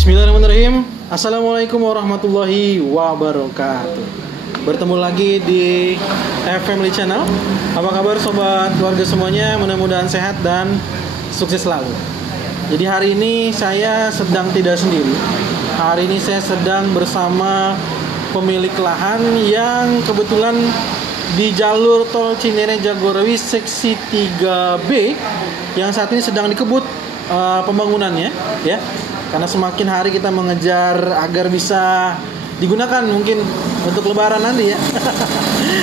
Bismillahirrahmanirrahim. Assalamualaikum warahmatullahi wabarakatuh. Bertemu lagi di Family Channel. Apa kabar sobat keluarga semuanya? Mudah-mudahan sehat dan sukses selalu. Jadi hari ini saya sedang tidak sendiri. Hari ini saya sedang bersama pemilik lahan yang kebetulan di jalur tol Cinere Jagorawi seksi 3B yang saat ini sedang dikebut pembangunannya, ya. Karena semakin hari kita mengejar agar bisa digunakan mungkin untuk lebaran nanti ya.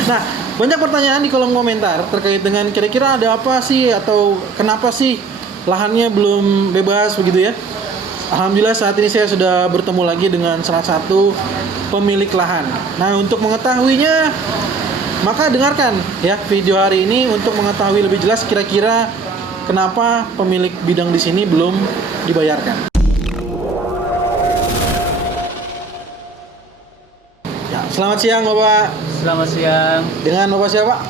Nah, banyak pertanyaan di kolom komentar terkait dengan kira-kira ada apa sih atau kenapa sih lahannya belum bebas begitu ya. Alhamdulillah saat ini saya sudah bertemu lagi dengan salah satu pemilik lahan. Nah, untuk mengetahuinya maka dengarkan ya video hari ini untuk mengetahui lebih jelas kira-kira kenapa pemilik bidang di sini belum dibayarkan. Selamat siang Bapak. Selamat siang. Dengan Bapak siapa?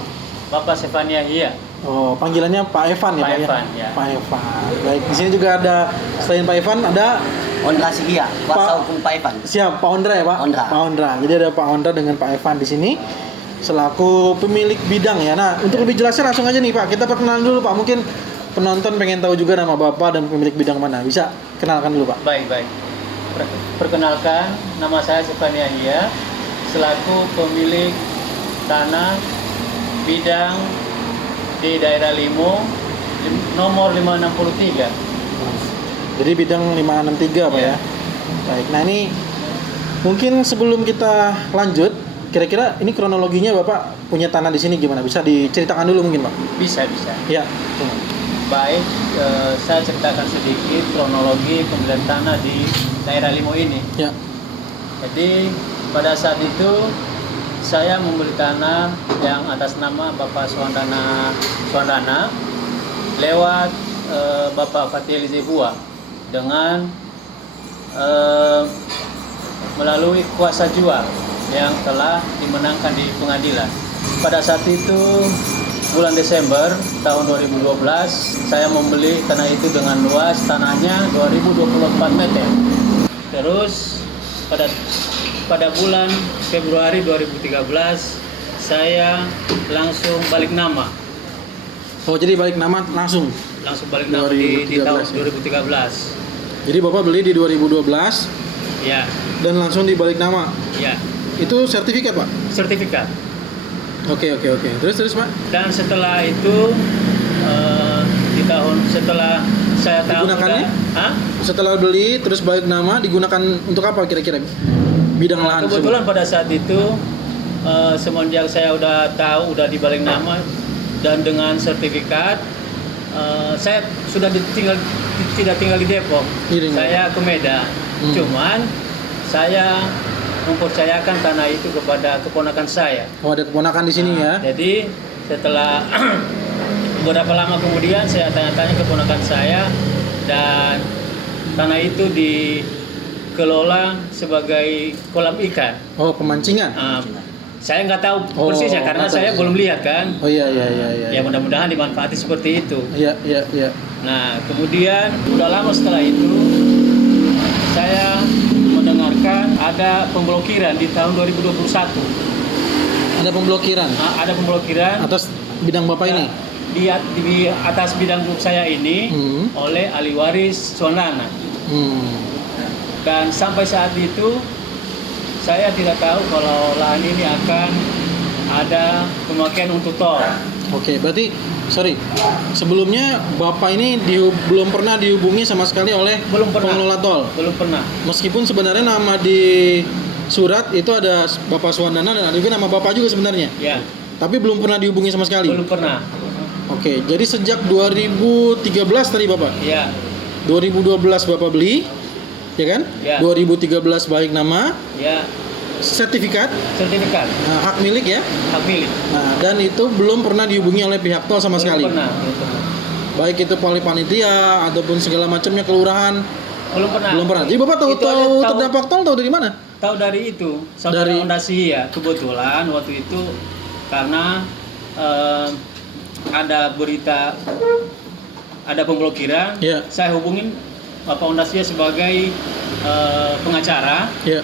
Bapak Stefania Hia. Oh, panggilannya Pak Evan ya, Pak Pak Evan, ya? ya. Pak Evan. Baik, di sini juga ada selain Pak Evan ada Ondra Sigia, kuasa hukum Pak Evan. siap, Pak Ondra ya, Pak? Ondra. Pak Ondra. Jadi ada Pak Ondra dengan Pak Evan di sini selaku pemilik bidang ya. Nah, untuk lebih jelasnya langsung aja nih, Pak. Kita perkenalan dulu, Pak. Mungkin penonton pengen tahu juga nama Bapak dan pemilik bidang mana. Bisa kenalkan dulu, Pak. Baik. Perkenalkan, nama saya Stefania Hia, selaku pemilik tanah bidang di daerah Limo nomor 563. Jadi bidang 563 Pak ya. Baik. Nah, ini mungkin sebelum kita lanjut, kira-kira ini kronologinya Bapak punya tanah di sini gimana? Bisa diceritakan dulu mungkin, Pak? Bisa. Ya. Baik, saya ceritakan sedikit kronologi pembelian tanah di daerah Limo ini. Ya. Jadi pada saat itu saya membeli tanah yang atas nama Bapak Suandana lewat Bapak Fatih Elizebua dengan melalui kuasa jual yang telah dimenangkan di pengadilan. Pada saat itu bulan Desember tahun 2012 saya membeli tanah itu dengan luas tanahnya 2024 meter. Terus pada bulan Februari 2013 saya langsung balik nama. Oh, jadi balik nama langsung Balik nama di tahun 2013 ya? 2013. Jadi Bapak beli di 2012 Ya, dan langsung dibalik nama. ya. Itu sertifikat, Pak? Sertifikat. Oke. Terus, Pak? Dan setelah itu setelah saya tahu Digunakannya? Setelah beli terus balik nama digunakan untuk apa kira-kira? Bidang lahan kebetulan pada saat itu semenjak saya udah tahu udah dibalik nama dan dengan sertifikat, saya sudah tidak tinggal di Depok. Saya ke Medan. Cuman saya mempercayakan tanah itu kepada keponakan saya. Oh, ada keponakan di sini ya. Jadi setelah beberapa lama kemudian saya tanya-tanya keponakan saya dan tanah itu dikelola sebagai kolam ikan. Oh, pemancingan. Saya nggak tahu persisnya karena saya belum lihat kan. Oh iya. Ya mudah-mudahan dimanfaati seperti itu. Iya. Nah kemudian udah lama setelah itu saya mendengarkan ada pemblokiran di tahun 2021. Ada pemblokiran. Ada pemblokiran Atas bidang Bapak ini. Di atas bidang grup saya ini oleh ahli waris Suandana. Dan sampai saat itu saya tidak tahu kalau lahan ini akan ada pemakaian untuk tol. Oke, berarti sebelumnya Bapak ini belum pernah dihubungi sama sekali oleh pengelola tol. Belum pernah. Meskipun sebenarnya nama di surat itu ada Bapak Suandana dan ada juga nama Bapak juga sebenarnya. Ya. Tapi belum pernah dihubungi sama sekali. Belum pernah. Oke, jadi sejak 2013 tadi Bapak. Ya. 2012 Bapak beli, ya kan? Ya. 2013 balik nama. Ya. Sertifikat. Nah, hak milik ya. Hak milik. Nah, dan itu belum pernah dihubungi oleh pihak tol sama sekali. Belum pernah. Baik itu panitia ataupun segala macamnya kelurahan. Belum pernah. Jadi Bapak tahu terdampak tol tahu dari mana? Tahu dari itu, saudara Ondasi ya. Kebetulan waktu itu karena ada berita ada pemblokiran, Yeah. saya hubungin Bapak Ondasia sebagai pengacara. Ya.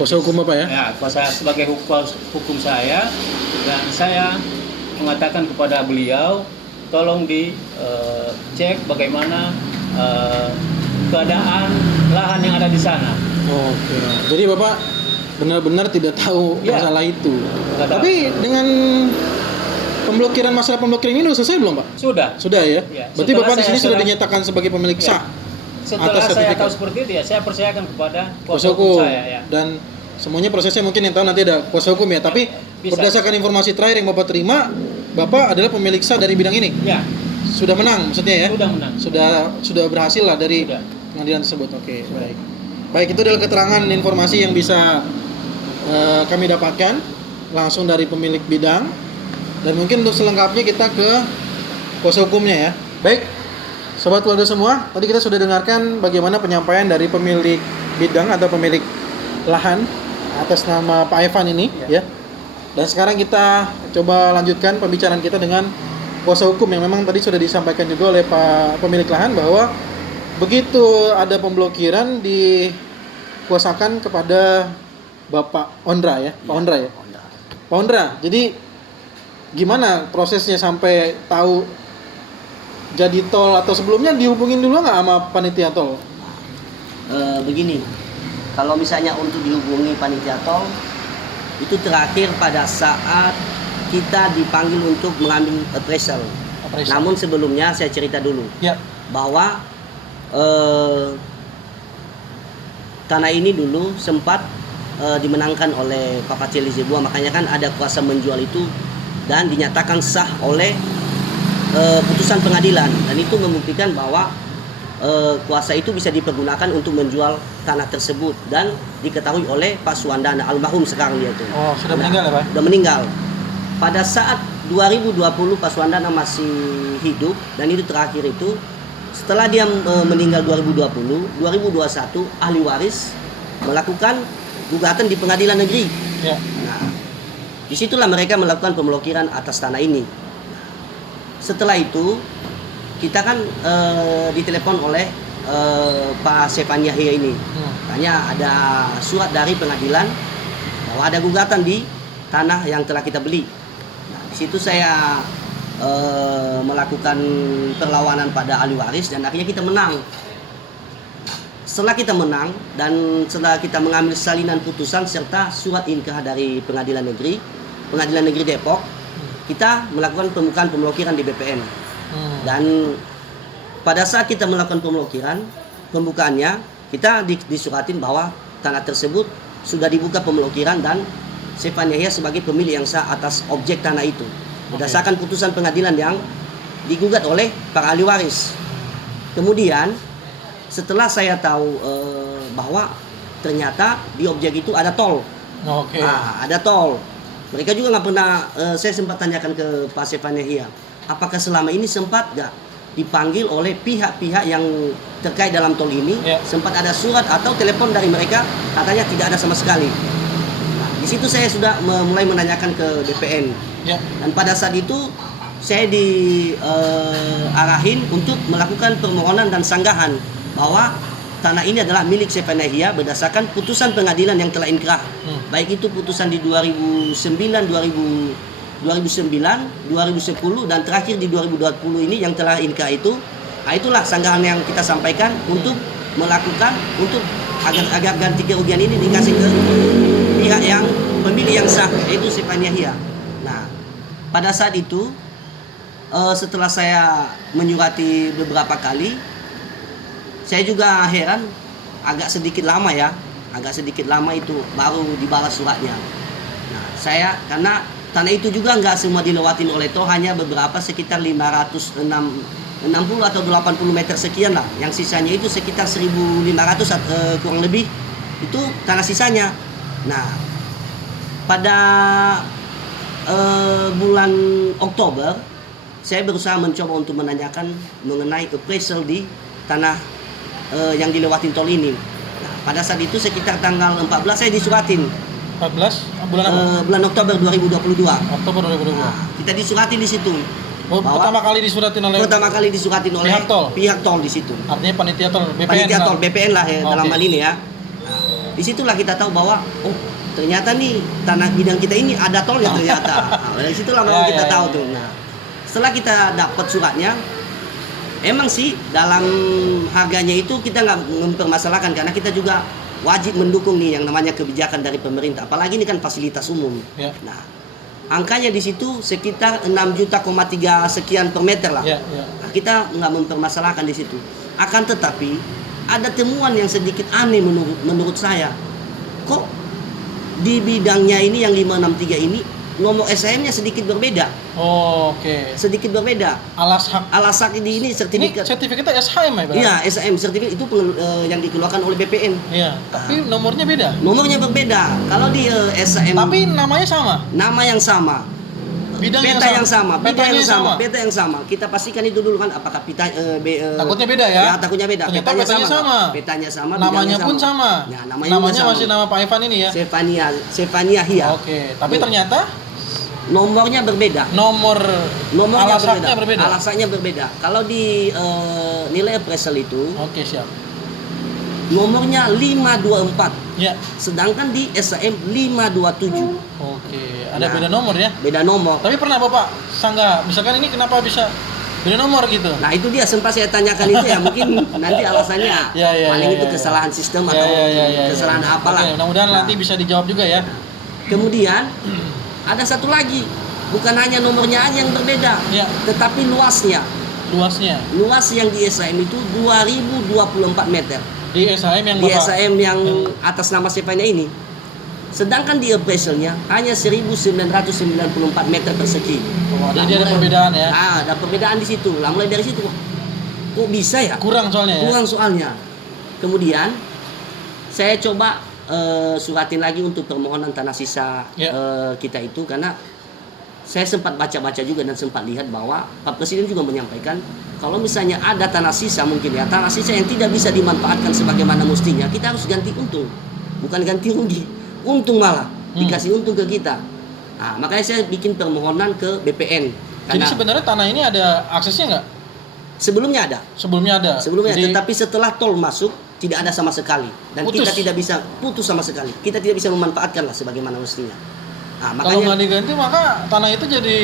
Kuasa hukum Bapak ya? Ya, kuasa sebagai hukum saya, dan saya mengatakan kepada beliau, tolong dicek bagaimana keadaan lahan yang ada di sana. Oke. Jadi Bapak benar-benar tidak tahu Ya. masalah itu. Nggak tahu. Tapi dengan masalah pemblokiran ini sudah selesai belum Pak? Sudah. Sudah ya? Ya, Berarti setelah Bapak di saya sini sudah sudah- dinyatakan sebagai pemilik Ya. sah Setelah atas saya sertifikat tahu seperti itu ya, saya percayakan kepada kuasa hukum. saya ya. Dan semuanya prosesnya mungkin yang tahu nanti ada kuasa hukum ya. Tapi Bisa. berdasarkan informasi terakhir yang Bapak terima, Bapak adalah pemilik sah dari bidang ini. Ya, Sudah menang maksudnya ya? sudah menang. Sudah berhasil lah dari Sudah. pengadilan tersebut. Oke, baik. Baik, itu adalah keterangan informasi yang bisa kami dapatkan langsung dari pemilik bidang. Dan mungkin untuk selengkapnya kita ke kuasa hukumnya ya. Baik, sobat keluarga semua, tadi kita sudah dengarkan bagaimana penyampaian dari pemilik bidang atau pemilik lahan atas nama Pak Evan ini ya. Dan sekarang kita coba lanjutkan pembicaraan kita dengan kuasa hukum yang memang tadi sudah disampaikan juga oleh Pak pemilik lahan bahwa begitu ada pemblokiran dikuasakan kepada Bapak Ondra ya, Pak Ondra ya. Pak Ondra, jadi gimana prosesnya sampai tahu jadi tol, atau sebelumnya dihubungin dulu nggak sama panitia tol? Begini, kalau misalnya untuk dihubungi panitia tol, itu terakhir pada saat kita dipanggil untuk mengambil appraisal. Namun sebelumnya saya cerita dulu Ya. bahwa tanah ini dulu sempat dimenangkan oleh Pak Paceli Zebua, makanya kan ada kuasa menjual itu dan dinyatakan sah oleh putusan pengadilan, dan itu membuktikan bahwa kuasa itu bisa dipergunakan untuk menjual tanah tersebut, dan diketahui oleh Pak Suwandana almarhum sekarang dia itu. Oh, sudah meninggal ya Pak? Sudah meninggal. Pada saat 2020 Pak Suwandana masih hidup, dan itu terakhir itu setelah dia meninggal 2020, 2021 ahli waris melakukan gugatan di pengadilan negeri. Ya. Nah, disitulah mereka melakukan pemblokiran atas tanah ini. Setelah itu kita kan ditelepon oleh Pak Sevan Yahya ini. Tanya ada surat dari pengadilan bahwa ada gugatan di tanah yang telah kita beli. Nah, di situ saya melakukan perlawanan pada ahli waris, dan akhirnya kita menang. Setelah kita menang dan setelah kita mengambil salinan putusan serta surat inkah dari Pengadilan Negeri Depok, kita melakukan pembukaan pemblokiran di BPN. Dan pada saat kita melakukan pembukaannya, kita disuratin bahwa tanah tersebut sudah dibuka pemblokiran dan Sevan Yahya sebagai pemilik yang sah atas objek tanah itu, berdasarkan putusan pengadilan yang digugat oleh para ahli waris. Kemudian setelah saya tahu bahwa ternyata di objek itu ada tol. Oke. Nah, ada tol. Mereka juga nggak pernah, saya sempat tanyakan ke Pak Sevan Yahya, apakah selama ini sempat nggak dipanggil oleh pihak-pihak yang terkait dalam tol ini, sempat ada surat atau telepon dari mereka? Katanya tidak ada sama sekali. Nah, di situ saya sudah mulai menanyakan ke BPN. Dan pada saat itu saya diarahin untuk melakukan permohonan dan sanggahan bahwa tanah ini adalah milik Sevan Yahya berdasarkan putusan pengadilan yang telah inkrah. Baik itu putusan di 2009, 2010 dan terakhir di 2020 ini yang telah inkrah itu. Nah, itulah sanggahan yang kita sampaikan untuk melakukan agar ganti kerugian ini dikasih ke pihak yang pemilik yang sah, yaitu Sevan Yahya. Nah, pada saat itu setelah saya menyurati beberapa kali, saya juga heran, agak sedikit lama itu baru dibalas suratnya. Nah, karena tanah itu juga nggak semua dilewatin oleh tol, hanya beberapa sekitar 560 atau 80 meter sekian lah. Yang sisanya itu sekitar 1.500 kurang lebih itu tanah sisanya. Nah, pada bulan Oktober saya berusaha mencoba untuk menanyakan mengenai appraisal di tanah yang dilewatin tol ini. Nah, pada saat itu sekitar tanggal 14 saya disuratin. 14 bulan apa? Bulan Oktober 2022. Oktober 2022. Nah, kita disuratin di situ. Oh, pertama kali disuratin oleh pihak tol di situ. Artinya panitia tol BPN. Panitia tol BPN lah ya, dalam Oke. hal ini ya. Nah, disitulah kita tahu bahwa oh ternyata nih tanah bidang kita ini ada tolnya ternyata. Nah, dari situlah memang kita tahu tuh. Nah, setelah kita dapat suratnya, emang sih dalam harganya itu kita nggak mempermasalahkan karena kita juga wajib mendukung nih yang namanya kebijakan dari pemerintah. Apalagi ini kan fasilitas umum. Ya. Nah, angkanya di situ sekitar 6,3 juta sekian per meter lah. Ya, ya. Nah, kita nggak mempermasalahkan di situ. Akan tetapi ada temuan yang sedikit aneh menurut saya. Kok di bidangnya ini yang 563 ini nomor SHM-nya sedikit berbeda. Oh, oke. Sedikit berbeda. Alas hak Ini sertifikat. sertifikatnya SHM ya, Bang? Iya, SHM sertifikat itu yang dikeluarkan oleh BPN. Iya, tapi nomornya beda. Nomornya berbeda. Kalau di SHM Tapi namanya sama. nama yang sama. Bidangnya Peta yang sama, Petanya sama. peta yang sama. Kita pastikan itu dulu kan apakah peta Takutnya beda ya? Ya, takutnya beda. Ternyata petanya sama. Petanya sama, Namanya bidangnya pun sama. Ya, namanya sama. masih nama Pak Evan ini ya. Stefania Hia. Oke, tapi Iya. ternyata Nomornya berbeda. nomornya alasaknya berbeda. Alasannya berbeda. Kalau di nilai appraisal itu Oke, siap. nomornya 524, Ya. sedangkan di SHM 527. Oke, ada Nah. beda nomor ya. Beda nomor. Tapi pernah Bapak sanggah, misalkan ini kenapa bisa beda nomor gitu? Nah itu dia sempat saya tanyakan itu ya mungkin nanti alasannya Ya, ya, paling ya, itu ya, kesalahan sistem Ya, atau ya. kesalahan apalah. Oke, mudah-mudahan Nah, nanti bisa dijawab juga ya. Kemudian ada satu lagi, bukan hanya nomornya aja yang berbeda, Ya, tetapi luasnya. luasnya Luas yang di SHM itu 2024 meter. di SHM yang Di Bapak SHM yang atas nama Stefania ini. Sedangkan di appraisalnya hanya 1994 meter persegi. Oh, Nah, jadi ada mulai- perbedaan ya. ada perbedaan di situ. Lah mulai dari situ kok bisa ya? Kurang soalnya ya. Kurang soalnya. Kemudian saya coba suratin lagi untuk permohonan tanah sisa Ya. kita itu karena saya sempat baca-baca juga dan sempat lihat bahwa Pak Presiden juga menyampaikan kalau misalnya ada tanah sisa mungkin ya tanah sisa yang tidak bisa dimanfaatkan sebagaimana mestinya kita harus ganti untung, bukan ganti rugi, untung malah dikasih untung ke kita. Nah, makanya saya bikin permohonan ke BPN. Jadi Karena sebenarnya tanah ini ada aksesnya nggak? sebelumnya ada. Sebelumnya, Jadi, tetapi setelah tol masuk tidak ada sama sekali dan Putus. kita tidak bisa putus sama sekali. Kita tidak bisa memanfaatkan lah sebagaimana mestinya. Nah, kalau nggak makanya diganti maka tanah itu jadi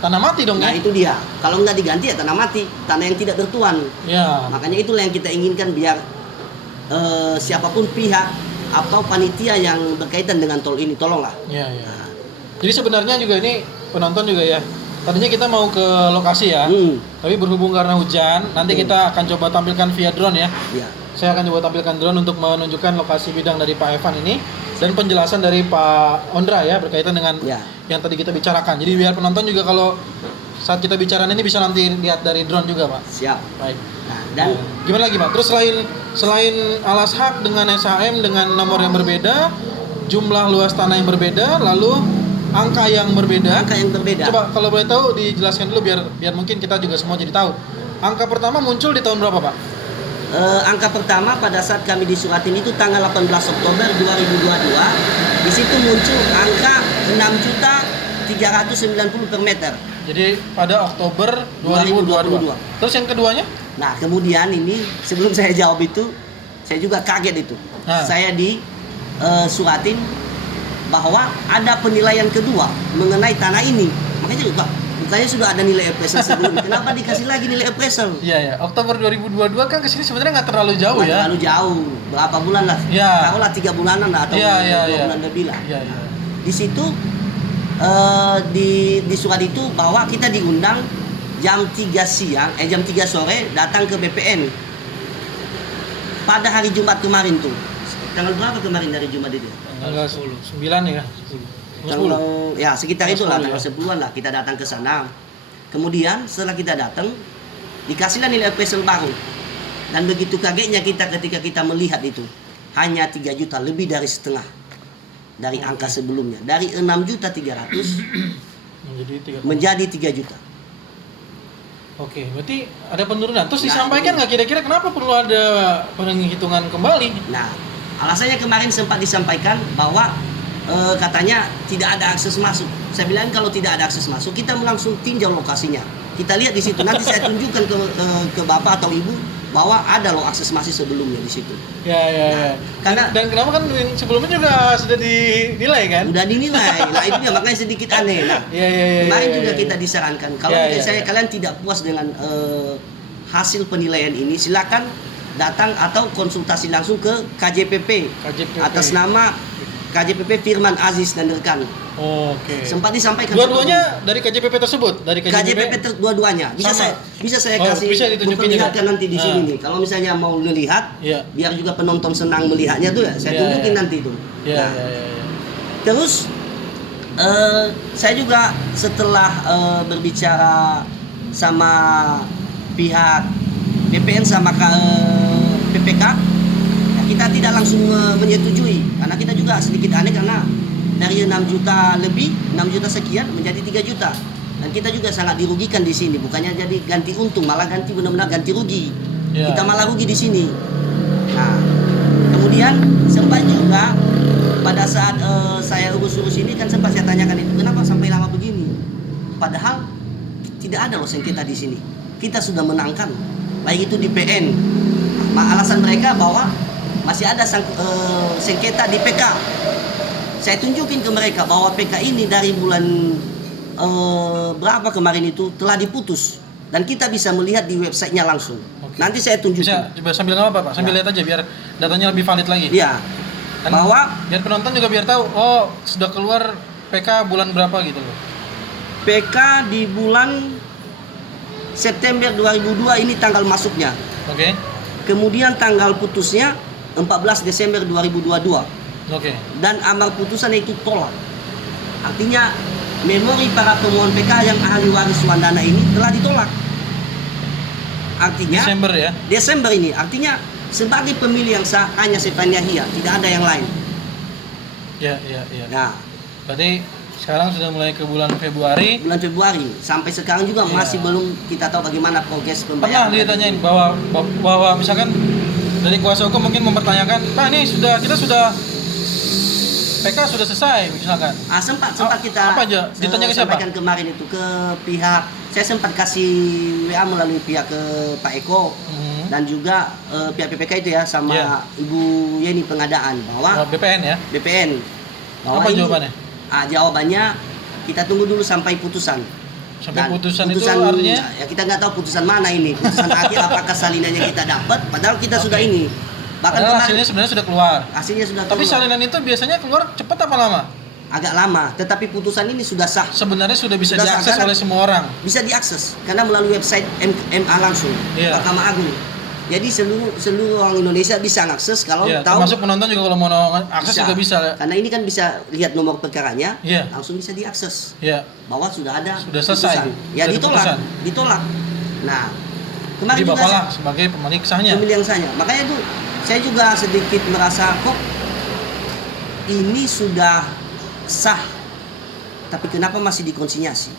tanah mati dong nah ya. itu dia. Kalau nggak diganti ya tanah mati, tanah yang tidak bertuan. Ya. Makanya itulah yang kita inginkan biar siapapun pihak atau panitia yang berkaitan dengan tol ini tolonglah. Ya, ya. Jadi sebenarnya juga ini penonton juga ya. Tadinya kita mau ke lokasi ya. Tapi berhubung karena hujan, nanti kita akan coba tampilkan via drone ya. Ya. Saya akan coba tampilkan drone untuk menunjukkan lokasi bidang dari Pak Evan ini dan penjelasan dari Pak Ondra ya berkaitan dengan Ya. yang tadi kita bicarakan. Jadi biar penonton juga kalau saat kita bicara ini bisa nanti lihat dari drone juga, Pak. Siap. Baik. Nah, dan Gimana lagi, Pak? Terus selain alas hak dengan SHM dengan nomor yang berbeda, jumlah luas tanah yang berbeda, lalu angka yang berbeda. angka yang berbeda. Coba kalau boleh tahu dijelaskan dulu biar mungkin kita juga semua jadi tahu. Angka pertama muncul di tahun berapa, Pak? Angka pertama pada saat kami disuratin itu tanggal 18 Oktober 2022. Di situ muncul angka 6.390 per meter. Jadi pada Oktober 2022. Terus yang keduanya? Nah, kemudian ini sebelum saya jawab itu, saya juga kaget itu. Nah. Saya disuratin bahwa ada penilaian kedua mengenai tanah ini. Makanya juga bukannya sudah ada nilai appraisal sebelumnya. Kenapa dikasih lagi nilai appraisal? Iya ya. Oktober 2022 kan kesini sebenarnya nggak terlalu jauh Nggak ya. terlalu jauh, berapa bulan lah? Iya. Taruhlah 3 bulanan lah atau Iya, 2 iya. bulan lebih lah. Iya iya. Di situ di surat itu bahwa kita diundang jam 3 sore datang ke BPN pada hari Jumat kemarin tuh. Tanggal berapa kemarin dari Jumat itu? Tanggal 9 ya. 10. Ya sekitar Tanggal itulah 10 tanggal 10-an lah kita datang ke sana. Kemudian setelah kita datang dikasihlah nilai appraisal baru. Dan begitu kagetnya kita ketika kita melihat itu hanya 3 juta, lebih dari setengah dari angka sebelumnya. Dari 6.300.000 menjadi 3 juta. Oke, berarti ada penurunan. Terus Nah, disampaikan nggak kira-kira kenapa perlu ada penghitungan kembali? Nah, alasannya kemarin sempat disampaikan bahwa katanya tidak ada akses masuk. Saya bilang kalau tidak ada akses masuk, kita langsung tinjau lokasinya. Kita lihat di situ. Nanti saya tunjukkan ke bapak atau ibu bahwa ada loh akses masuk sebelumnya di situ. Ya. Karena Dan kenapa kan sebelumnya juga sudah dinilai kan? udah dinilai. Nah itu dia makanya sedikit aneh. Nah, Iya. kemarin juga kita disarankan kalau Iya. kalian tidak puas dengan hasil penilaian ini, silakan datang atau konsultasi langsung ke KJPP. Atas nama KJPP Firman Aziz dan rekan. Oke. Sempat disampaikan Dua-duanya dari KJPP tersebut, dari KJPP. dua-duanya. Bisa Sama. saya Oh, kasih bisa ditunjukin memperlihatkan juga. nanti di sini nih. Kalau misalnya mau melihat, Iya. biar juga penonton senang melihatnya tuh ya, saya Iya, tunjukin iya. nanti tuh. Iya. Terus saya juga setelah berbicara sama pihak BPN sama PPK, ya kita tidak langsung menyetujui karena kita juga sedikit aneh karena dari 6 juta lebih, 6 juta sekian menjadi 3 juta. Dan kita juga sangat dirugikan di sini, bukannya jadi ganti untung, malah benar-benar ganti rugi. Ya. Kita malah rugi di sini. Nah, kemudian sempat juga pada saat saya urus-urus ini kan sempat saya tanyakan itu kenapa sampai lama begini. Padahal tidak ada loh sengketa di sini. Kita sudah menangkan, baik itu di PN. Alasan mereka bahwa masih ada sengketa di PK. Saya tunjukin ke mereka bahwa PK ini dari bulan berapa kemarin itu telah diputus dan kita bisa melihat di websitenya langsung. Oke. Nanti saya tunjukin. Bisa coba sambil ngapa Pak? Sambil Ya. lihat aja biar datanya lebih valid lagi. Iya. Kan Bahwa biar penonton juga biar tahu, oh sudah keluar PK bulan berapa gitu loh. PK di bulan September 2002 ini tanggal masuknya. Oke. Kemudian tanggal putusnya 14 Desember 2022. Oke. Dan amar putusan itu tolak. Artinya memori para pemohon PK yang ahli waris Wandana ini telah ditolak. Artinya Desember ini. Artinya sebagai pemilih yang sah hanya Sefania Hia, tidak ada yang lain. Iya. Nah, Berarti sekarang sudah mulai ke bulan Februari. bulan Februari sampai sekarang juga Iya. masih belum kita tahu bagaimana progres Pernah pembayaran. ditanyain bahwa misalkan dari kuasa hukum mungkin mempertanyakan, Pak ini kita sudah PK sudah selesai misalkan. Sempat kita apa aja? Ditanya ke siapa? sampaikan kemarin itu ke pihak, saya sempat kasih WA melalui pihak ke Pak Eko dan juga pihak PPK itu ya sama Iya. Ibu Yeni pengadaan bahwa BPN ya. BPN bahwa Apa ini, jawabannya? Jawabannya kita tunggu dulu sampai putusan. Sampai Dan putusan itu artinya ya kita nggak tahu putusan mana ini, putusan akhir apakah salinannya kita dapat padahal kita sudah ini. Bahkan padahal kemarin hasilnya sebenarnya sudah keluar. hasilnya sudah Tapi keluar. salinan itu biasanya keluar cepat apa lama? Agak lama, tetapi putusan ini sudah sah. Sebenarnya sudah bisa Sudah diakses sah, oleh semua orang. Bisa diakses karena melalui website MA langsung, Iya. Mahkamah Agung. Jadi seluruh orang Indonesia bisa mengakses kalau Iya, tahu. termasuk penonton juga kalau mau akses juga bisa. Karena ini kan bisa lihat nomor perkaranya, Iya. langsung bisa diakses Iya. bahwa sudah ada Sudah selesai. putusan. Ya Sudah ditolak, putusan. ditolak. Nah, kemarin Jadi juga Bapak lah sebagai pemilik sahnya. pemilih yang sahnya. Makanya itu saya juga sedikit merasa kok ini sudah sah, tapi kenapa masih dikonsinyasi?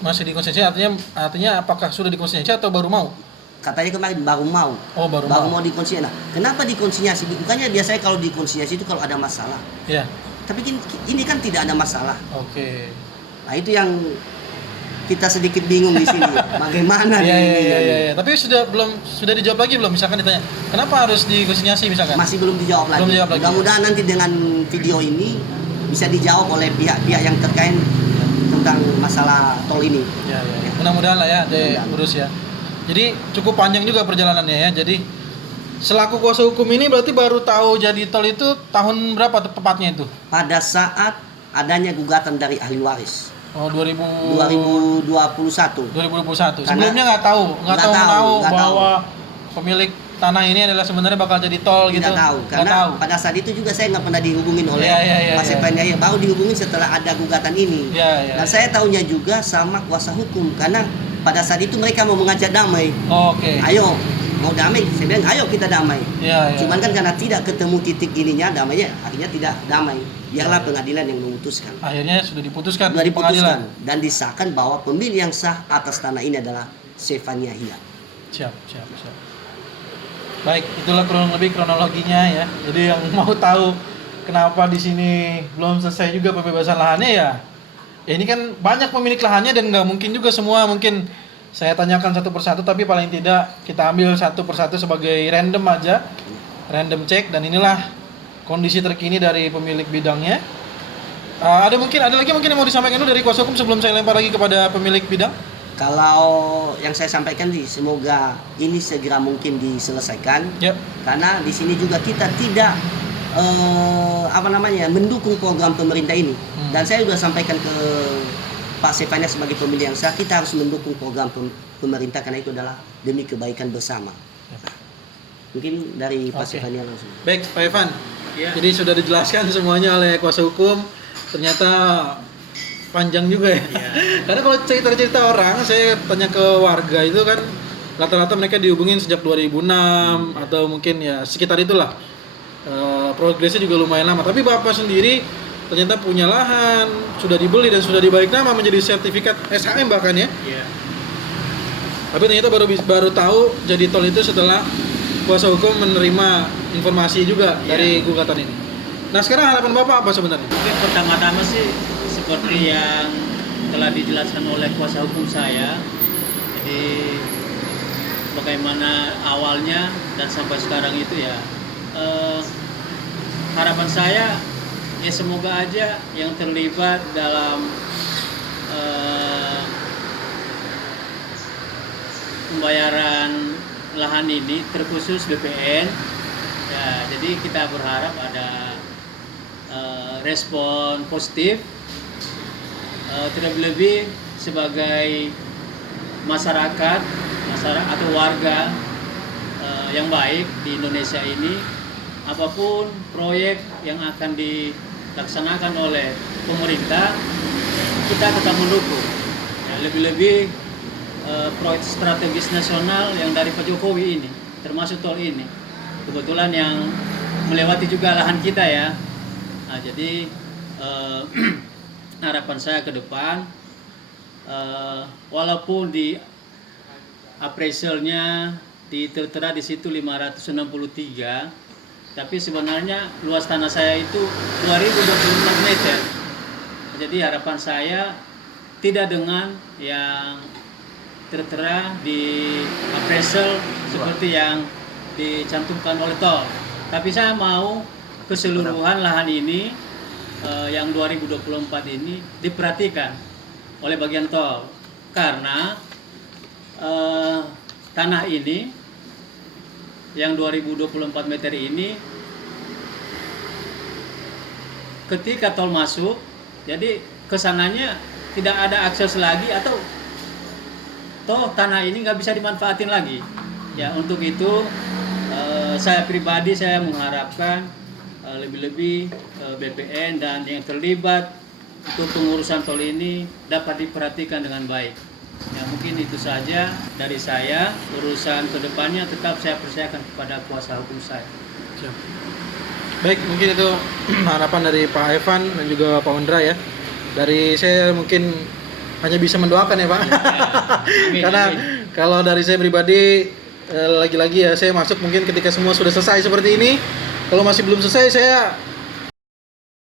Masih dikonsinyasi artinya apakah sudah dikonsinyasi atau baru mau? Katanya kemarin baru mau. Oh, baru mau. mau dikonsinyasi. Nah, kenapa dikonsinyasi? Bukannya biasanya kalau dikonsinyasi itu kalau ada masalah. Iya. Tapi ini kan tidak ada masalah. Oke. Nah, itu yang kita sedikit bingung di sini. Bagaimana Iya. Tapi sudah dijawab lagi belum? Misalkan ditanya, kenapa harus dikonsinyasi misalkan? Masih belum dijawab lagi. Belum dijawab lagi. Mudah-mudahan nanti dengan video ini bisa dijawab oleh pihak-pihak yang terkait tentang masalah tol ini. Iya. Mudah-mudahan lah ya diurus ya. Jadi cukup panjang juga perjalanannya ya. Jadi selaku kuasa hukum ini berarti baru tahu jadi tol itu tahun berapa tepatnya itu? Pada saat adanya gugatan dari ahli waris Oh, 2021. 2021. Sebelumnya nggak tahu bahwa pemilik tanah ini adalah sebenarnya bakal jadi tol gitu. Tidak tahu karena pada saat itu juga saya nggak pernah dihubungin oleh Mas Sefania Hia, baru dihubungin setelah ada gugatan ini. Dan saya tahunya juga sama kuasa hukum karena pada saat itu mereka mau mengajak damai. Oke. Ayo, mau damai? Saya bilang ayo kita damai. Iya. Cuman kan karena tidak ketemu titik ininya damainya, akhirnya tidak damai. Biarlah pengadilan yang memutuskan. Akhirnya sudah diputuskan Sudah di pengadilan. dan disahkan bahwa pemilik yang sah atas tanah ini adalah Sefania Hia. Siap. Baik, itulah kurang lebih kronologinya ya. Jadi yang mau tahu kenapa di sini belum selesai juga pembebasan lahannya ya? Ya ini kan banyak pemilik lahannya dan nggak mungkin juga semua mungkin saya tanyakan satu persatu, tapi paling tidak kita ambil satu persatu sebagai random aja, random check, dan inilah kondisi terkini dari pemilik bidangnya. Ada lagi mungkin yang mau disampaikan dulu dari kuasa hukum sebelum saya lempar lagi kepada pemilik bidang? Kalau yang saya sampaikan sih, semoga ini segera mungkin diselesaikan. Ya. Karena di sini juga kita tidak mendukung program pemerintah ini. Dan saya sudah sampaikan ke Pak Sefania sebagai pemilih yang sah, kita harus mendukung program pemerintah karena itu adalah demi kebaikan bersama. Mungkin dari Pak Sefania langsung. Baik, Pak Evan. Ya. Jadi sudah dijelaskan semuanya oleh kuasa hukum. Ternyata panjang juga ya. Karena kalau cerita-cerita orang, saya tanya ke warga itu kan rata-rata mereka dihubungin sejak 2006 atau mungkin ya sekitar itulah. Progresnya juga lumayan lama. Tapi Bapak sendiri ternyata punya lahan, sudah dibeli dan sudah dibalik nama menjadi sertifikat SHM bahkan ya. Iya. Tapi ternyata baru tahu jadi tol itu setelah kuasa hukum menerima informasi juga dari gugatan ini. Nah sekarang harapan Bapak apa sebenarnya? Mungkin pertama-tama sih seperti yang telah dijelaskan oleh kuasa hukum saya. Jadi bagaimana awalnya dan sampai sekarang itu ya. Harapan saya ya semoga aja yang terlibat dalam pembayaran lahan ini terkhusus BPN ya, jadi kita berharap ada respon positif, terlebih sebagai masyarakat atau warga yang baik di Indonesia ini, apapun proyek yang akan dilaksanakan oleh pemerintah kita tetap mendukung ya, lebih-lebih proyek strategis nasional yang dari Pak Jokowi ini, termasuk tol ini kebetulan yang melewati juga lahan kita ya. Nah, jadi harapan saya ke depan walaupun di appraisalnya tertera di situ 563, tapi sebenarnya luas tanah saya itu 2024 meter. Jadi harapan saya tidak dengan yang tertera di appraisal seperti yang dicantumkan oleh tol, tapi saya mau keseluruhan lahan ini yang 2024 ini diperhatikan oleh bagian tol, karena tanah ini yang 2024 meter ini ketika tol masuk, jadi kesananya tidak ada akses lagi atau toh tanah ini nggak bisa dimanfaatin lagi. Ya untuk itu saya pribadi saya mengharapkan lebih-lebih BPN dan yang terlibat untuk pengurusan tol ini dapat diperhatikan dengan baik. Ya mungkin itu saja dari saya. Urusan kedepannya tetap saya percayakan kepada kuasa hukum saya. Siap. Baik, mungkin itu harapan dari Pak Evan dan juga Pak Ondra ya. Dari saya mungkin hanya bisa mendoakan ya Pak. Ya, amin, Karena amin. kalau dari saya pribadi lagi-lagi ya saya masuk mungkin ketika semua sudah selesai seperti ini. Kalau masih belum selesai saya